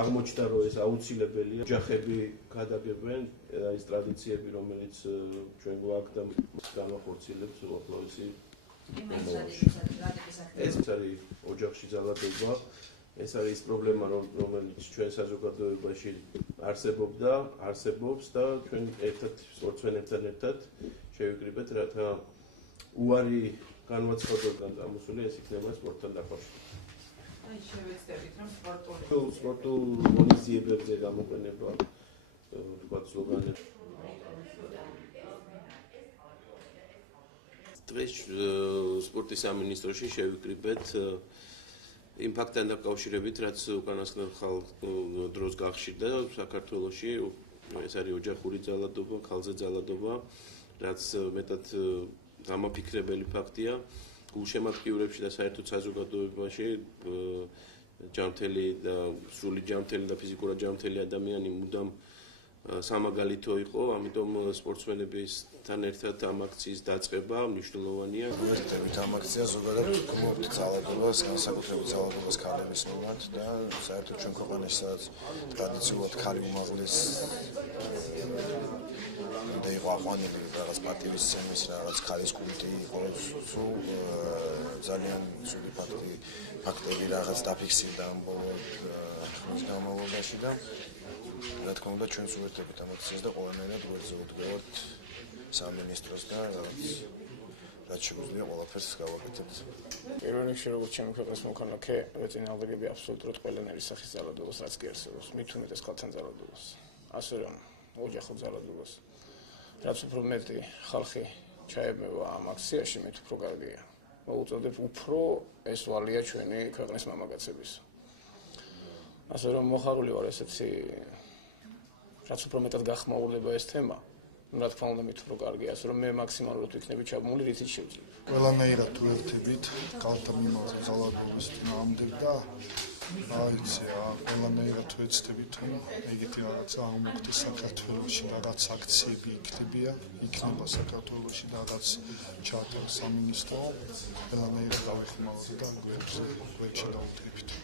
აღმოჩნდა, რომ ეს აუცილებელია. ოჯახები გადაგებენ ეს ტრადიციები, რომელიც ჩვენ გვაქვს და განახორციელებს უახლოესი. ეს არის ოჯახში ძალადობა. ეს არის პრობლემა, რომელიც ჩვენ საზოგადოებაში არსებობდა, არსებობს და ჩვენ სპორტსმენებთან ერთად შევიკრიბეთ, რათა უარი განვაცხადებოდან წამოსული ეს იქნება სპორტთან დაკავშირებით. აი შევეცდებით რომ სპორტულ ღონისძიებებზე გამოყენება თქვა სლოგანები. დღეს სპორტის სამინისტროში შევიკრიბეთ იმ ფაქტთან დაკავშირებით, რაც უკანასკნელ დროს გახშირდა საქართველოში, ეს არის ოჯახური ძალადობა, ქალზე ძალადობა, რაც მეტად გამაფიქრებელი ფაქტია. გულშემატკივრებში და საერთოდ საზოგადოებაში ჯანმრთელი და სრული ჯანმრთელი და ფიზიკურად ჯანმრთელი ადამიანი მუდამ სამაგალითო იყო, ამიტომ სპორტსმენებთან ერთად ამ აქციის დაწყება მნიშვნელოვანია. ვერთებით ამ აქციას ზოგადად გმობთ ძალადობას, განსაკუთრებით ძალადობას ქალების მიმართ და საერთოდ ჩვენ ქვეყანაში სადაც ტრადიციულად ქალი უმაღლეს და იყო აყვანილი რაღაც პატივისცემის რაღაც ქალის კულტი იყო სულ ძალიან ცუდი ფაქტები რაღაც დაფიქსირდა ამ ბოლო ხნის განმავლობაში და რა თქმა უნდა ჩვენც ვერთებით ამ აქციას და ყველანაირად გვერდზე ვდგევართ სამინისტროს და რაც შეგვიძლია ყველაფერს გავაკეთებთ. პირველ რიგში როგორც ჩემი ქვეყნის მოქალაქე ვეწინააღმდეგები აბსოლუტურად ყველანაირი სახის ძალადობას რაც კი არსებობს, მით უმეტეს ქალთან ძალადობას, ასე რომ ოჯახურ ძალადობას. რაც უფრო მეტი ხალხი ჩაებევა ამ აქციაში, მით უფრო კარგია. მოუწოდებ უფრო ეს ვალია ჩვენი ქვეყნის მამაკაცების. ასე რომ მოხარული ვარ ესეთი რაც უფრო მეტად გახმაურდება ეს თემა, რა თქმა უნდა მით უფრო კარგია, ასე რომ მე მაქსიმალურად ვიქნები ჩაბმული რითიც შევძლებ. ყველანაირად ვერთებით ქალთა მიმართ ძალადობის წინააღმდეგ და ყველანაირად ვეცდებით რომ ეგეთი რაღაცა აღმოხდეს საქართველოში, რაღაც აქციები იქნება საქართველოში და რაღაც ჩაატაროს სამინისტრო, ყველანაირად დავეხმაროთ და გვერდში დავუდგებით.